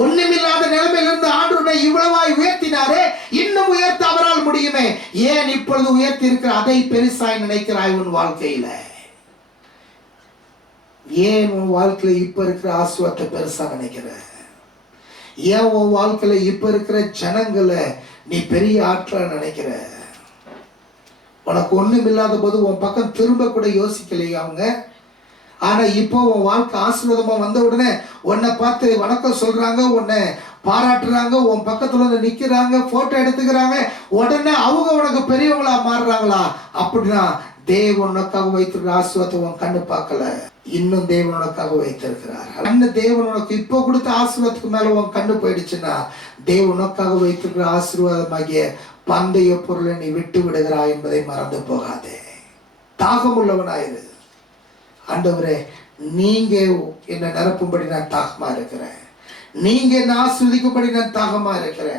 ஒண்ணுமில்லாத நிலைமையிலிருந்து ஆண்டவரை இவ்வளவாய் உயர்த்தினாரே, இன்னும் உயர்த்த அவரால் முடியுமே. ஏன் இப்பொழுது உயர்த்தி இருக்கிற அதை பெருசாய் நினைக்கிறாய் உன் வாழ்க்கையில? ஏன் உன் வாழ்க்கையில இப்ப இருக்கிற ஆசீர்வாதத்தை பெருசா நினைக்கிற? ஏன் உன் வாழ்க்கையில இப்ப இருக்கிற ஜனங்களை நீ பெரிய ஆற்றா நினைக்கிற? உனக்கு ஒண்ணும் இல்லாத போது உன் பக்கம் திரும்ப கூட யோசிக்கலையே அவங்க. ஆனா இப்போ உன் வாழ்க்கை ஆசீர்வாதமா வந்த உடனே உன்னை பார்த்து வணக்கம் சொல்றாங்க, உன்னை பாராட்டுறாங்க, உன் பக்கத்துல வந்து நிக்கிறாங்க, போட்டோ எடுத்துக்கிறாங்க. உடனே அவங்க உனக்கு பெரியவங்களா மாறுறாங்களா? அப்படின்னா தேவன் உனக்காக வைத்திருக்கிற ஆசீர்வாதத்தை உன் கண்ணு பார்க்கல, இன்னும் தேவன் உனக்காக வைத்திருக்கிறார். அந்த தேவன் உனக்கு இப்போ கொடுத்த ஆசீர்வாதத்துக்கு மேல உன் கண்ணு போயிடுச்சுன்னா, தேவன் உனக்காக வைத்திருக்கிற ஆசீர்வாதமாகிய பந்தய பொருளை நீ விட்டு விடுகிறாய் என்பதை மறந்து போகாதே. தாகம் உள்ளவனாயிரு. ஆண்டவரே, நீங்க என்ன நிரப்பும்படி நான் தாகமா இருக்கிறேன், நீங்க என்ன ஆசீர்வதிக்கும்படி நான் தாகமா இருக்கிறேன்.